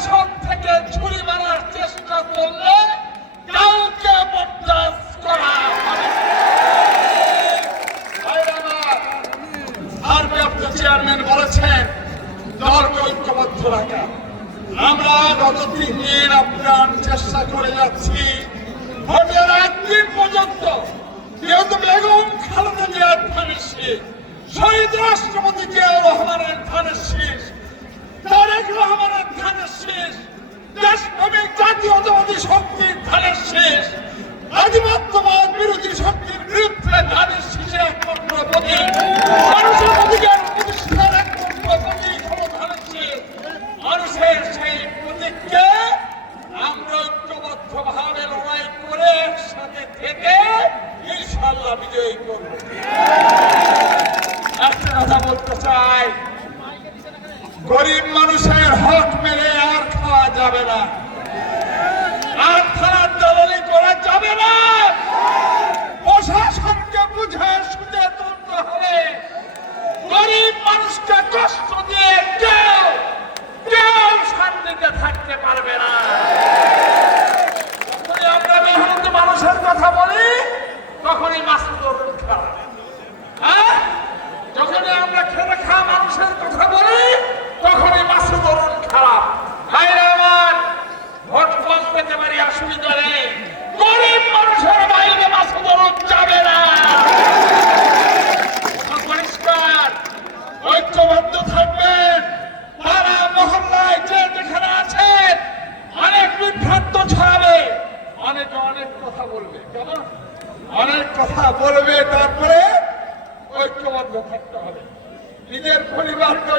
পেছন থেকে ছুরি মারার চেষ্টা করলে কাউকে চেয়ারম্যান বলেছেন, দলকে ঐক্যবদ্ধ রাখা। আমরা গত তিন দিন আপ্রাণ চেষ্টা করে যাচ্ছি, ভোটের একদিন পর্যন্ত যেহেতু বেগম খালেদা জিয়ার ফাঁসি শহীদ রাষ্ট্রপতি জিয়া রহমানের শীষ। আধিপত্যবাদ বিরোধী শক্তির বিরুদ্ধে ধানের শীষে একমাত্র মানুষের অধিকার প্রতিষ্ঠার একমাত্র প্রতীক মানুষের সেই প্রতীককে আমরা ঐক্যবদ্ধ ভাবে করে একসাথে থেকে ইনশাল্লাহ বিজয়ী করব। একটা কথা বলতে চাই, গরিব মানুষের হক মেরে আর খাওয়া যাবে না। ঐক্যবদ্ধ থাকবেন তারা মহল্লায় যে যেখানে আছেন অনেক বিভ্রান্ত ছড়াবে। অনেকে অনেক কথা বলবে, কেন? অনেক কথা বলবে, তারপরে ঐক্যবদ্ধ থাকতে হবে। নিজের পরিবারকে